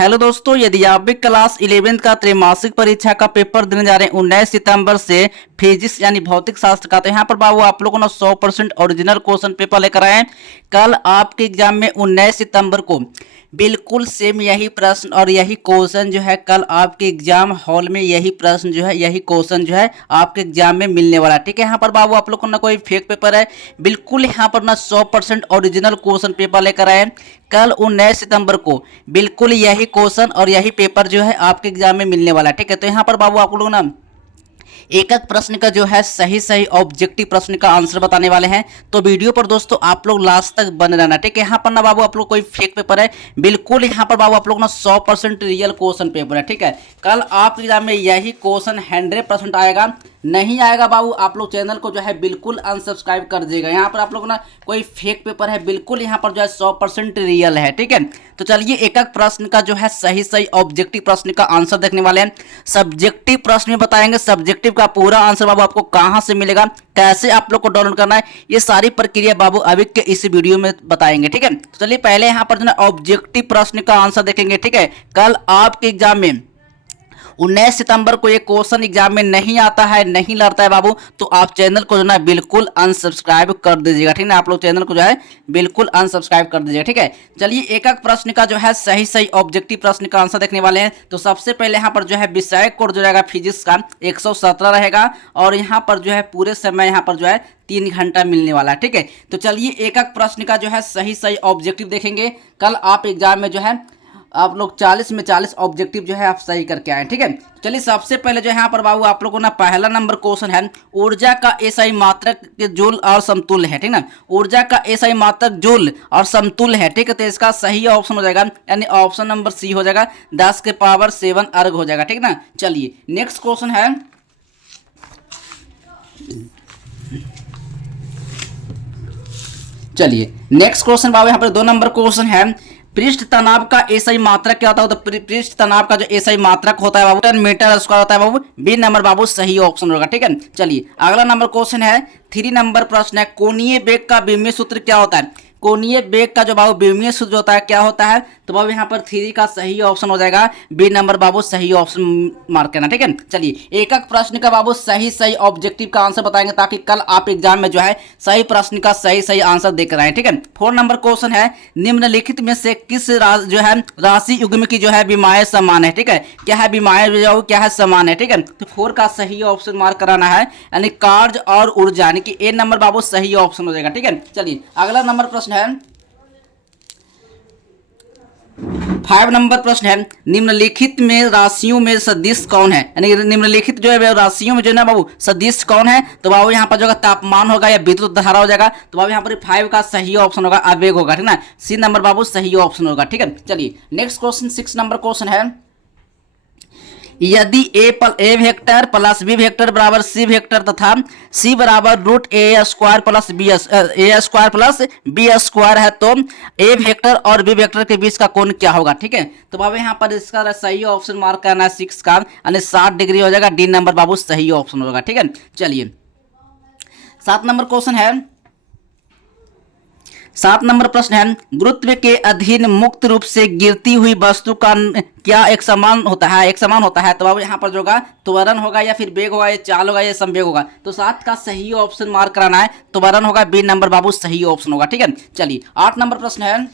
Hello दोस्तों, यदि आप भी क्लास 11 का त्रैमासिक परीक्षा का पेपर देने जा रहे हैं 19 सितंबर से फिजिक्स यानी भौतिक शास्त्र का, तो यहाँ पर बाबू आप लोगों ने 100% ओरिजिनल क्वेश्चन पेपर लेकर आए हैं। कल आपके एग्जाम में 19 सितंबर को बिल्कुल सेम यही प्रश्न और यही क्वेश्चन जो है कल आपके एग्जाम हॉल में यही प्रश्न जो है यही क्वेश्चन जो है आपके एग्जाम में मिलने वाला है। ठीक है, यहाँ पर बाबू आप लोग को ना कोई फेक पेपर है, बिल्कुल यहाँ पर ना 100% ओरिजिनल क्वेश्चन पेपर लेकर आए। कल 19 सितंबर को बिल्कुल यही क्वेश्चन और यही पेपर जो है आपके एग्जाम में मिलने वाला है। ठीक है, तो यहाँ पर बाबू आप लोग ना एक एक प्रश्न का जो है सही सही ऑब्जेक्टिव प्रश्न का आंसर बताने वाले हैं। तो वीडियो पर दोस्तों आप लोग लास्ट तक बने रहना। ठीक है, यहाँ पर ना बाबू आप लोग कोई फेक पेपर है, बिल्कुल यहाँ पर बाबू आप लोग ना 100% रियल क्वेश्चन पेपर है। ठीक है, कल आप एग्जाम में यही क्वेश्चन 100% आएगा। नहीं आएगा बाबू आप लोग चैनल को जो है बिल्कुल अनसब्सक्राइब कर दीजिएगा। यहाँ पर आप लोग ना कोई फेक पेपर है, बिल्कुल यहाँ पर जो है 100% रियल है। ठीक है, तो चलिए एक एक प्रश्न का जो है सही सही ऑब्जेक्टिव प्रश्न का आंसर देखने वाले हैं। सब्जेक्टिव प्रश्न में बताएंगे, सब्जेक्टिव का पूरा आंसर बाबू आपको कहाँ से मिलेगा, कैसे आप लोग को डाउनलोड करना है, ये सारी प्रक्रिया बाबू अभी के इस वीडियो में बताएंगे। ठीक है, तो चलिए पहले यहाँ पर जो है ऑब्जेक्टिव प्रश्न का आंसर देखेंगे। ठीक है, कल आपके एग्जाम में 19 सितंबर को ये क्वेश्चन एग्जाम में नहीं आता है, नहीं लड़ता है बाबू, तो आप चैनल को जो है बिल्कुल अनसब्सक्राइब कर दीजिएगा। ठीक है, आप लोग चैनल को जो है बिल्कुल अनसब्सक्राइब कर दीजिएगा। ठीक है, चलिए एक एक प्रश्न का जो है सही सही ऑब्जेक्टिव प्रश्न का आंसर देखने वाले हैं। तो सबसे पहले यहाँ पर जो है विषय कोड जो रहेगा फिजिक्स का 117 रहेगा और यहाँ पर जो है पूरे समय यहाँ पर जो है 3 घंटा मिलने वाला है। ठीक है, तो चलिए एक एक प्रश्न का जो है सही सही ऑब्जेक्टिव देखेंगे। कल आप एग्जाम में जो है आप लोग 40 में 40 ऑब्जेक्टिव जो है आप सही करके आए। ठीक है, चलिए सबसे पहले जो है यहाँ पर बाबू आप लोगों को ना पहला नंबर क्वेश्चन है, ऊर्जा का एसआई मात्रक के जूल और समतुल्य है। ठीक है ना, ऊर्जा का एसआई मात्रक जूल और समतुल्य है। ठीक है, तो इसका सही ऑप्शन हो जाएगा यानी ऑप्शन नंबर सी हो जाएगा, 10 के पावर 7 अर्ग हो जाएगा। ठीक है ना, चलिए नेक्स्ट क्वेश्चन है, चलिए नेक्स्ट क्वेश्चन बाबू यहाँ पर 2 नंबर क्वेश्चन है, पृष्ठ तनाव का एसआई मात्रक क्या होता है। तो पृष्ठ तनाव का जो एसआई मात्रक होता है बाबू मीटर स्क्वायर होता है बाबू, बी नंबर बाबू सही ऑप्शन होगा। ठीक है, चलिए अगला नंबर क्वेश्चन है, 3 नंबर प्रश्न है, कोणीय वेग का विमीय सूत्र क्या होता है। कोणीय वेग का जो बाबू विमीय सूत्र होता है क्या होता है, तो बाबू यहाँ पर 3 का सही ऑप्शन हो जाएगा, बी नंबर बाबू सही ऑप्शन मार्क करना। ठीक है, चलिए एक एक प्रश्न का बाबू सही सही ऑब्जेक्टिव का आंसर बताएंगे ताकि कल आप एग्जाम में जो है सही प्रश्न का सही सही आंसर देकर आए। ठीक है, 4 नंबर क्वेश्चन है, निम्नलिखित में से किस जो है राशि युग्म की जो है विमाएं समान है। ठीक है, क्या है विमाएं जो क्या है समान है। ठीक है, तो 4 का सही ऑप्शन मार्क कराना है यानी कार्य और ऊर्जा यानी कि ए नंबर बाबू सही ऑप्शन हो जाएगा। ठीक है, चलिए अगला नंबर प्रश्न है, 5 नंबर प्रश्न है, निम्नलिखित में राशियों में सदिश कौन है, यानी निम्नलिखित जो है राशियों में जो है ना बाबू सदिश कौन है। तो बाबू यहाँ पर जो तापमान होगा या विद्युत धारा हो जाएगा, तो बाबू यहाँ पर 5 का सही ऑप्शन होगा आवेग होगा। ठीक है ना, सी नंबर बाबू सही ऑप्शन होगा। ठीक है, चलिए नेक्स्ट क्वेश्चन 6 नंबर क्वेश्चन है, यदि ए वेक्टर प्लस बी वेक्टर बराबर सी वेक्टर तथा सी बराबर रूट ए स्क्वायर प्लस बी ए स्क्वायर प्लस बी स्क्वायर है तो ए वेक्टर और बी वेक्टर के बीच का कोण क्या होगा। ठीक है, तो बाबू यहाँ पर इसका सही ऑप्शन मार्क करना है 6 का यानी 60 डिग्री हो जाएगा, डी नंबर बाबू सही ऑप्शन होगा। ठीक है, चलिए 7 नंबर क्वेश्चन है, 7 नंबर प्रश्न है, गुरुत्व के अधीन मुक्त रूप से गिरती हुई वस्तु का क्या एक समान होता है, एक समान होता है। तो बाबू यहाँ पर जो होगा त्वरण होगा या फिर वेग होगा या चाल होगा या संवेग होगा। तो 7 का सही ऑप्शन मार्क कराना है, त्वरण होगा, बी नंबर बाबू सही ऑप्शन होगा। ठीक है, चलिए 8 नंबर प्रश्न है,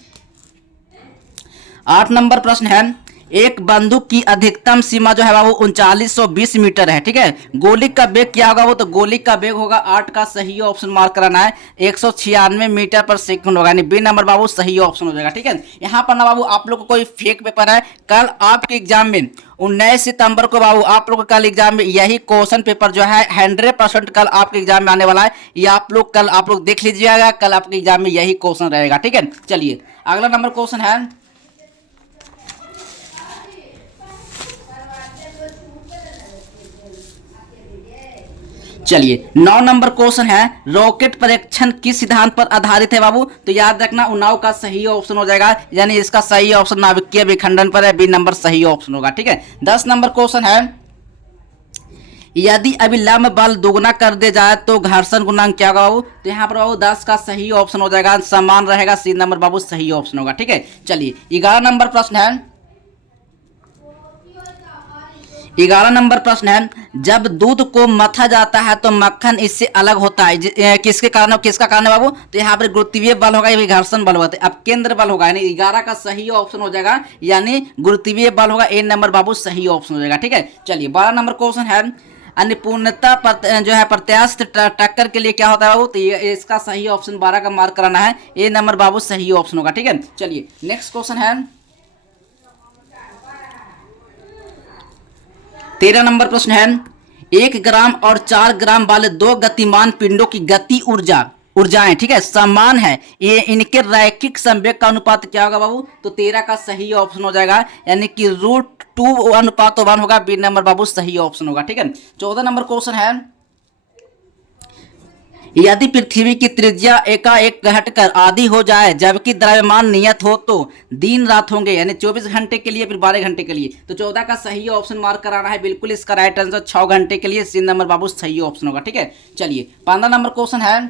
8 नंबर प्रश्न है, एक बंदूक की अधिकतम सीमा जो है बाबू 3920 मीटर है। ठीक है, गोली का वेग क्या होगा वो, तो गोली का वेग होगा 8 का सही ऑप्शन मार्क कराना है 196 मीटर पर सेकंड होगा यानी बी नंबर बाबू सही ऑप्शन हो जाएगा। ठीक है, यहाँ पर ना बाबू आप लोग को कोई फेक पेपर है, कल आपके एग्जाम में 19 सितंबर को बाबू आप लोग कल एग्जाम में यही क्वेश्चन पेपर जो है 100% कल आपके एग्जाम में आने वाला है। ये आप लोग कल आप लोग देख लीजिएगा, कल आपके एग्जाम में यही क्वेश्चन रहेगा। ठीक है, चलिए अगला नंबर क्वेश्चन है, चलिए 9 नंबर क्वेश्चन है, रॉकेट परीक्षण किस सिद्धांत पर आधारित है बाबू। तो याद रखना उन्नाव का सही ऑप्शन हो जाएगा यानी इसका सही ऑप्शन नाभिकीय विखंडन पर है, बी नंबर सही ऑप्शन होगा। ठीक है, 10 नंबर क्वेश्चन है, यदि अभिलंब बल दोगुना कर दे जाए तो घर्षण गुणांक क्या होगा बाबू। तो यहाँ पर बाबू 10 का सही ऑप्शन हो जाएगा, समान रहेगा, सी नंबर बाबू सही ऑप्शन होगा। ठीक है, चलिए 11 नंबर प्रश्न है, 11 नंबर प्रश्न है, जब दूध को मथा जाता है तो मक्खन इससे अलग होता है, किसके कारण, किसका कारण है बाबू? तो यहाँ पर गुरुत्वीय बल होगा या घर्षण बल होगा। अब केंद्र बल होगा, यानी 11 का सही ऑप्शन हो जाएगा, यानी गुरुत्वीय बल होगा। ए नंबर बाबू सही ऑप्शन हो जाएगा। ठीक है, चलिए 12 नंबर क्वेश्चन है, अन्नपूर्णता जो है प्रत्यास्थ टक्कर के लिए क्या होता है बाबू? तो ये इसका सही ऑप्शन 12 का मार्क कराना है। ए नंबर बाबू सही ऑप्शन होगा। ठीक है, चलिए नेक्स्ट क्वेश्चन है 13 नंबर प्रश्न है, 1 ग्राम और 4 ग्राम वाले दो गतिमान पिंडों की गति ऊर्जाएं, ठीक है, समान है, ये इनके रैखिक संवेग का अनुपात क्या होगा बाबू? तो 13 का सही ऑप्शन हो जाएगा, यानी कि √2:1 होगा। बी नंबर बाबू सही ऑप्शन होगा। ठीक है, 14 नंबर क्वेश्चन है, यदि पृथ्वी की त्रिज्या एकाएक घटकर आधी हो जाए जबकि द्रव्यमान नियत हो तो दिन रात होंगे, यानी 24 घंटे के लिए फिर 12 घंटे के लिए। तो 14 का सही ऑप्शन मार्क कराना है। बिल्कुल इसका राइट आंसर 6 घंटे के लिए सी नंबर बाबू सही ऑप्शन होगा। ठीक है, चलिए 15 नंबर क्वेश्चन है,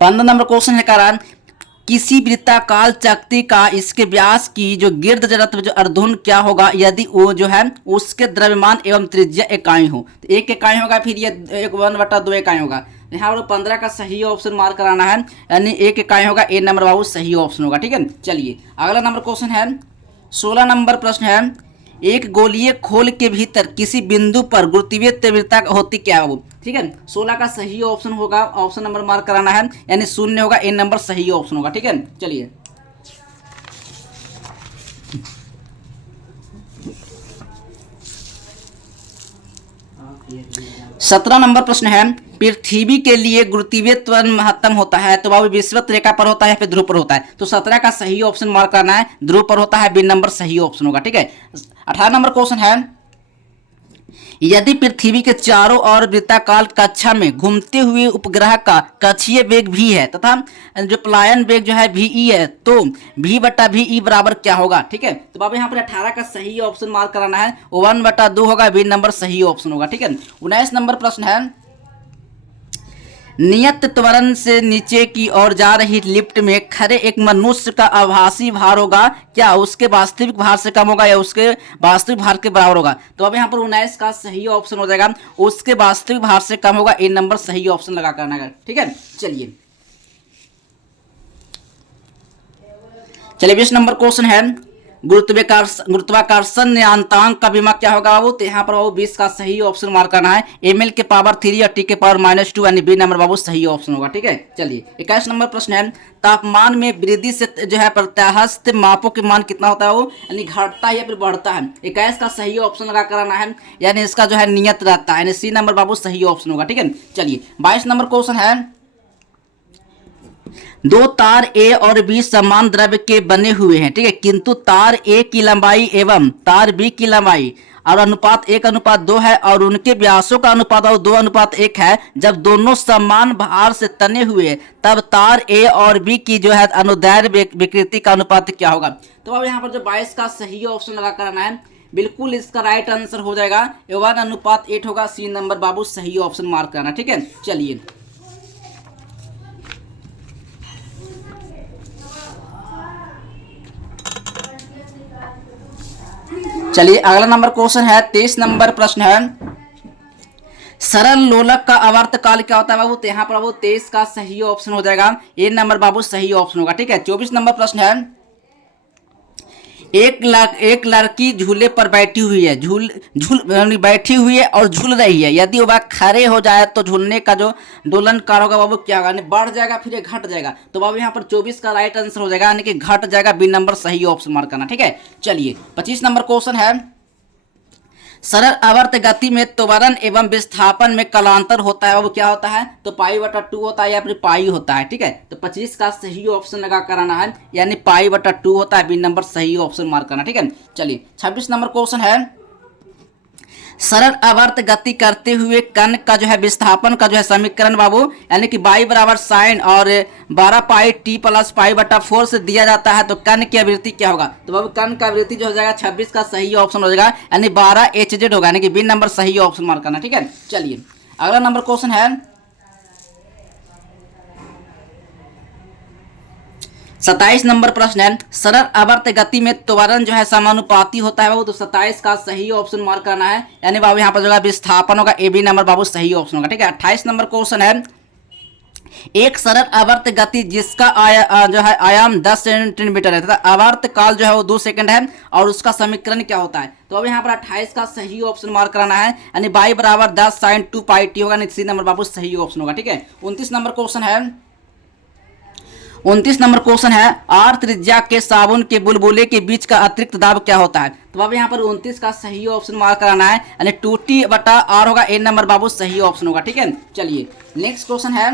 15 नंबर क्वेश्चन है कारण, किसी वृत्ताकार चकती का इसके व्यास की जो गिर्द जड़त्व जो अर्धुन क्या होगा यदि वो जो है उसके द्रव्यमान एवं त्रिज्या इकाई हो? तो 1 इकाई होगा, फिर ये 1/2 इकाई होगा। यहाँ पर 15 का सही ऑप्शन मार्क कराना है, यानी 1 इकाई होगा। ए नंबर बाबू सही ऑप्शन होगा। ठीक है, चलिए अगला नंबर क्वेश्चन है, 16 नंबर प्रश्न है, एक गोलीय खोल के भीतर किसी बिंदु पर गुरुत्वीय तीव्रता होती क्या है? ठीक है, 16 का सही ऑप्शन होगा, ऑप्शन नंबर मार्क कराना है, यानी 0 होगा। ए नंबर सही ऑप्शन होगा। ठीक है, चलिए 17 नंबर प्रश्न है, पृथ्वी के लिए गुरुत्वीय त्वरण महत्तम होता है तो बाबू विषुवत रेखा पर होता है या फिर ध्रुव पर होता है? तो 17 का सही ऑप्शन मार्क करना है, ध्रुव पर होता है। बी नंबर सही ऑप्शन होगा। ठीक है, 18 नंबर क्वेश्चन है, यदि पृथ्वी के चारों ओर वृत्ताकार कक्षा में घूमते हुए उपग्रह का कक्षीय वेग भी है तथा जो पलायन वेग जो है वी है, तो v/v बराबर क्या होगा? ठीक है, तो बाबू यहाँ पर 18 का सही ऑप्शन मार्क कराना है, 1/2 होगा। बी नंबर सही ऑप्शन होगा। ठीक है, 19 नंबर प्रश्न है, नियत त्वरण से नीचे की ओर जा रही लिफ्ट में खड़े एक मनुष्य का आभासी भार होगा, क्या उसके वास्तविक भार से कम होगा या उसके वास्तविक भार के बराबर होगा? तो अब यहाँ पर 19 का सही ऑप्शन हो जाएगा, उसके वास्तविक भार से कम होगा। ए नंबर सही ऑप्शन लगा करना है। ठीक है, चलिए 20 नंबर क्वेश्चन है, गुरुत्वाकर्षण नियतांक का विमा क्या होगा बाबू? तो यहाँ पर बाबू 20 का सही ऑप्शन मार्क करना है, ml के पावर 3 और t के पावर -2, यानी बी नंबर बाबू सही ऑप्शन होगा। ठीक है, चलिए 21 नंबर प्रश्न है, तापमान में वृद्धि से जो है प्रत्यास्थ मापों के मान कितना होता है वो, यानी घटता है या फिर बढ़ता है? 21 का सही ऑप्शन लगा कराना है, यानी इसका जो है नियत रहता है, यानी सी नंबर बाबू सही ऑप्शन होगा। ठीक है, चलिए 22 नंबर क्वेश्चन है, दो तार ए और बी समान द्रव्य के बने हुए हैं, ठीक है, किंतु तार ए की लंबाई एवं तार बी की लंबाई और अनुपात 1:2 है और उनके व्यासों का अनुपात 2:1 है। जब दोनों समान भार से तने हुए तब तार ए और बी की जो है अनुदैर्ध्य विकृति का अनुपात क्या होगा? तो अब यहाँ पर जो 22 का सही ऑप्शन लगा करना है, बिल्कुल इसका राइट आंसर हो जाएगा 1:8 होगा। सी नंबर बाबू सही ऑप्शन मार्क करना। ठीक है, चलिए अगला नंबर क्वेश्चन है, 23 नंबर प्रश्न है, सरल लोलक का आवर्त काल क्या होता है बाबू? तो यहाँ पर बाबू 23 का सही ऑप्शन हो जाएगा, ए नंबर बाबू सही ऑप्शन होगा। ठीक है, 24 नंबर प्रश्न है, एक लड़की झूले पर बैठी हुई है, बैठी हुई है और झूल रही है। यदि वह खड़े हो जाए तो झूलने का जो दोलन कार होगा बाबू क्या होगा? यानी बढ़ जाएगा फिर ये घट जाएगा। तो बाबू यहाँ पर 24 का राइट आंसर हो जाएगा, यानी कि घट जाएगा। बी नंबर सही ऑप्शन मार्क करना। ठीक है, चलिए 25 नंबर क्वेश्चन है, सरल आवर्त गति में त्वरण एवं विस्थापन में कलांतर होता है, वो क्या होता है? तो π/2 होता है या फिर पाई होता है। ठीक है, तो 25 का सही ऑप्शन लगा कराना है, यानी π/2 होता है। बी नंबर सही ऑप्शन मार्क करना। ठीक है, चलिए 26 नंबर क्वेश्चन है, सरल आवर्त गति करते हुए कण का जो है विस्थापन का जो है समीकरण बाबू, यानी कि y बराबर साइन और 12πt + π/4 से दिया जाता है। तो कण की आवृत्ति क्या होगा? तो बाबू कण का आवृत्ति जो हो जाएगा 26 का सही ऑप्शन हो जाएगा, यानी 12hz होगा, यानी कि बी नंबर सही ऑप्शन मार्क करना। ठीक है, चलिए अगला नंबर क्वेश्चन है, 27 नंबर प्रश्न है, सरल आवर्त गति में त्वरण जो है समानुपाती होता है बाबू। तो 27 का सही ऑप्शन मार्क करना है, यानी बाबू यहाँ पर जो है विस्थापन होगा, ए बी नंबर बाबू सही ऑप्शन होगा। ठीक है, 28 नंबर क्वेश्चन है, एक सरल आवर्त गति जिसका जो है आयाम 10 सेंटीमीटर है तथा आवर्त काल जो है वो 2 सेकंड है, और उसका समीकरण क्या होता है। तो अब यहाँ पर 28 का सही ऑप्शन मार्क कराना है, यानी y बराबर 10 sin 2 पाई टी होगा, सी नंबर बाबू सही ऑप्शन होगा। ठीक है, 29 नंबर क्वेश्चन है, 29 नंबर क्वेश्चन है, आर त्रिज्या के साबुन के बुलबुले के बीच का अतिरिक्त दाब क्या होता है। तो अब यहाँ पर 29 का सही ऑप्शन मार्क कराना है, यानी 2t बटा आर होगा, ए नंबर बाबू सही ऑप्शन होगा। ठीक है, चलिए नेक्स्ट क्वेश्चन है,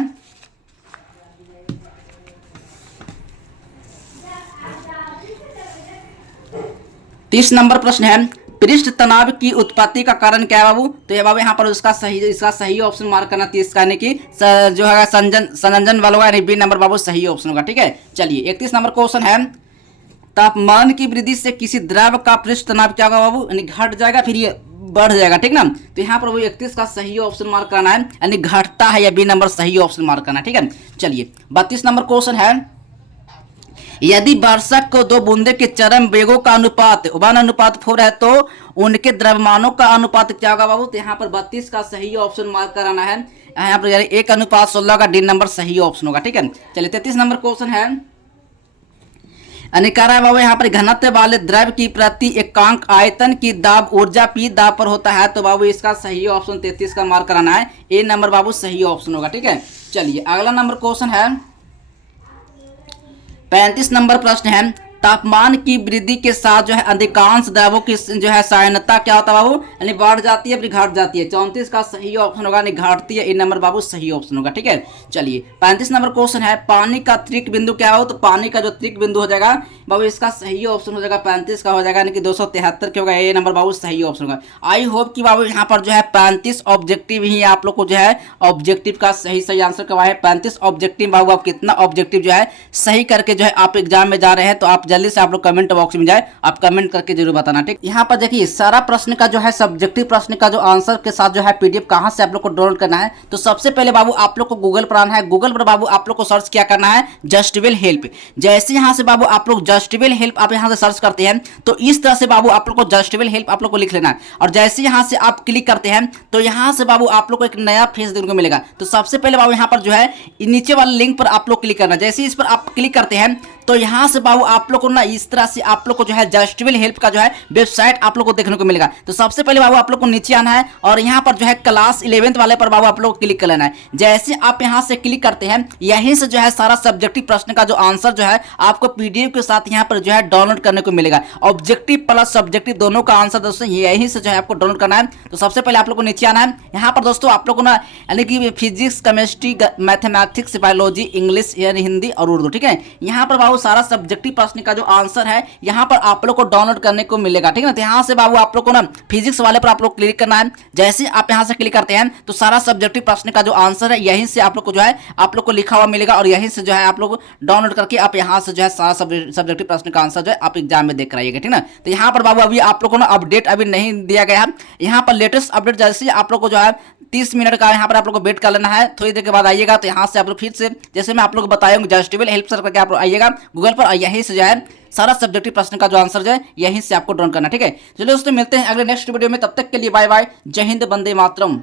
30 नंबर प्रश्न है, पृष्ठ तनाव की उत्पत्ति का कारण क्या है बाबू। तो ये बाबू यहाँ पर इसका सही ऑप्शन मार्क करना 30 का, यानी कि जो है संयोजन वाला होगा, यानी बी नंबर बाबू सही ऑप्शन होगा। ठीक है, चलिए 31 नंबर क्वेश्चन है, तापमान की वृद्धि से किसी द्रव का पृष्ठ तनाव क्या होगा बाबू, यानी घट जाएगा फिर ये बढ़ जाएगा। ठीक ना, तो यहाँ पर वो 31 का सही ऑप्शन मार्क करना है, यानी घटता है, या बी नंबर सही ऑप्शन मार्क करना है। ठीक है, चलिए 32 नंबर क्वेश्चन है, यदि वर्षक को दो बूंदे के चरम वेगों का अनुपात 1:4 है तो उनके द्रव्यमानों का अनुपात क्या होगा बाबू। तो यहाँ पर 32 का सही ऑप्शन मार्क कराना है, यहाँ पर 1:16 का डी नंबर सही ऑप्शन होगा। ठीक है, चलिए 33 नंबर क्वेश्चन है, अनिकारा बाबू यहाँ पर घनत्व वाले द्रव की प्रति एकांक आयतन की दाब ऊर्जा पी दाब पर होता है। तो बाबू इसका सही ऑप्शन 33 का मार्क कराना है, ए नंबर बाबू सही ऑप्शन होगा। ठीक है, चलिए अगला नंबर क्वेश्चन है, 35 नंबर प्रश्न है, तापमान की वृद्धि के साथ जो है अधिकांश द्रवों की जो है सायनता क्या होता है बाबू, यानी बढ़ जाती है फिर घट जाती है। 34 का सही ऑप्शन होगा, यानी घटती है, ए नंबर बाबू सही ऑप्शन होगा। ठीक है, चलिए 35 नंबर क्वेश्चन है, पानी का त्रिक बिंदु क्या हो। तो पानी का जो त्रिक बिंदु हो जाएगा बाबू इसका सही ऑप्शन हो जाएगा 35 का हो जाएगा, यानी कि 273 क्या होगा, ए नंबर बाबू सही ऑप्शन होगा। आई होप कि बाबू यहाँ पर जो है 35 ऑब्जेक्टिव ही आप लोग को जो है ऑब्जेक्टिव का सही आंसर करवाए। 35 ऑब्जेक्टिव बाबू आप कितना ऑब्जेक्टिव जो है सही करके जो है आप एग्जाम में जा रहे हैं, तो आप जल्दी से आप लोग कमेंट बॉक्स में जाए, आप कमेंट करके जरूर बताना। ठीक, यहाँ पर देखिए सारा प्रश्न का जो है सब्जेक्टिव प्रश्न का जो आंसर के साथ जो है पीडीएफ कहाँ से आप लोग को डाउनलोड करना है। तो सबसे पहले बाबू आप लोग को गूगल पर आना है, गूगल पर बाबू आप लोग को सर्च क्या करना है, जस्टिबल हेल्प। जैसे यहाँ से बाबू आप लोग जस्टिबल हेल्प आप यहाँ से सर्च करते हैं, तो इस तरह से बाबू आप लोग को जस्टिबल हेल्प आप लोग को लिख लेना है, और जैसे यहाँ से आप क्लिक करते हैं तो यहाँ से बाबू आप लोग को एक नया फेस देखने को मिलेगा। तो सबसे पहले बाबू यहाँ पर जो है नीचे वाले लिंक पर आप लोग क्लिक करना, जैसे इस पर आप क्लिक करते हैं तो यहाँ से बाबू आप लोग को ना इस तरह से आप लोग को जो है जस्टिबल हेल्प का जो है वेबसाइट आप लोग को देखने को मिलेगा। तो सबसे पहले बाबू आप लोग को नीचे आना है, और यहाँ पर जो है क्लास 11th वाले पर बाबू आप लोग को क्लिक कर लेना है। जैसे आप यहाँ से क्लिक करते हैं, यहीं से जो है सारा सब्जेक्टिव प्रश्न का जो आंसर जो है आपको पीडीएफ के साथ यहाँ पर जो है डाउनलोड करने को मिलेगा। ऑब्जेक्टिव प्लस सब्जेक्टिव दोनों का आंसर दोस्तों यहीं से जो है आपको डाउनलोड करना है। तो सबसे पहले आप लोग को नीचे आना है, यहाँ पर दोस्तों आप लोग को ना यानी कि physics, chemistry, mathematics, biology, English यानी हिंदी और उर्दू। ठीक है, यहाँ पर बाबू सारा सब्जेक्टिव प्रश्न का जो आंसर है यहाँ पर आप लोग को डाउनलोड करने को मिलेगा। ठीक है ना, तो यहाँ से बाबू आप लोग को ना फिजिक्स वाले पर आप लोग क्लिक करना है। जैसे आप यहाँ से क्लिक करते हैं तो सारा सब्जेक्टिव प्रश्न का जो आंसर है यहीं से आप लोग को जो है आप लोग को लिखा हुआ मिलेगा, और यहीं से जो है आप लोग डाउनलोड करके आप यहाँ से जो है सारा सब्जेक्टिव प्रश्न का आंसर जो है आप एग्जाम में देख कर आइएगा। ठीक है ना, तो यहाँ पर बाबू अभी आप लोग को ना अपडेट अभी नहीं दिया गया है, यहाँ पर लेटेस्ट अपडेट जैसे आप लोग को जो है 30 मिनट का यहाँ पर आप लोग को वेट कर लेना है। थोड़ी देर के बाद आइएगा, तो यहाँ से आप लोग फिर से जैसे मैं आप लोग को बताऊंगा जस्टिबल हेल्प सर्च करके आप लोग आइएगा गूगल पर, और यहीं से जो है सारा सब्जेक्टिव प्रश्न का जो आंसर जो है यहीं से आपको डाउनलोड करना। ठीक है, चलिए दोस्तों मिलते हैं अगले नेक्स्ट वीडियो में, तब तक के लिए बाय बाय, जय हिंद, वंदे मातरम।